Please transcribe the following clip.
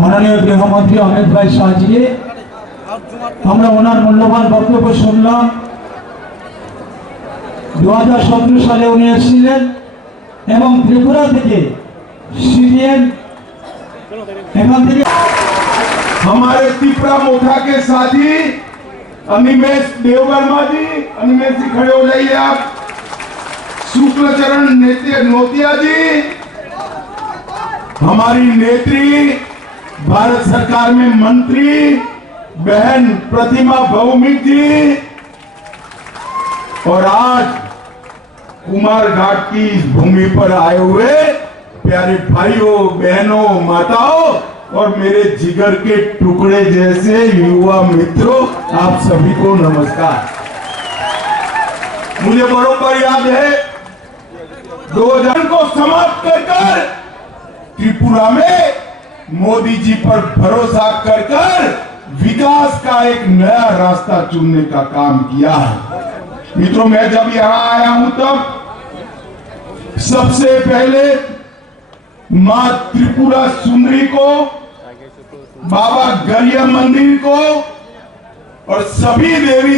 মাননীয় গৃহমন্ত্রী অমিত ভাই শাহজি, আমরা ওনার মূল্যবান বক্তব্য শুনলাম। 2017 সালে উনি এসেছিলেন এবং ত্রিপুরা থেকে सीपीएम एवं हमारे त्रिपुरा मोथा के साथी अनिमेश देववर्मा जी, अनिमेश जी खड़े हो जाइए आप। शुक्लचरण नोतिया जी, हमारी नेत्री, भारत सरकार में मंत्री बहन प्रतिमा भौमिक जी, और आज कुमार घाट की इस भूमि पर आए हुए प्यारे भाइयों बहनों माताओं और मेरे जिगर के टुकड़े जैसे युवा मित्रों, आप सभी को नमस्कार। मुझे बरोबर याद है 2000 को समाप्त कर त्रिपुरा में मोदी जी पर भरोसा कर विकास का एक नया रास्ता चुनने का काम किया है। मित्रों, मैं जब यहां आया हूं तब सबसे पहले मां त्रिपुरा सुंदरी को, बाबा गरिया मंदिर को और सभी देवी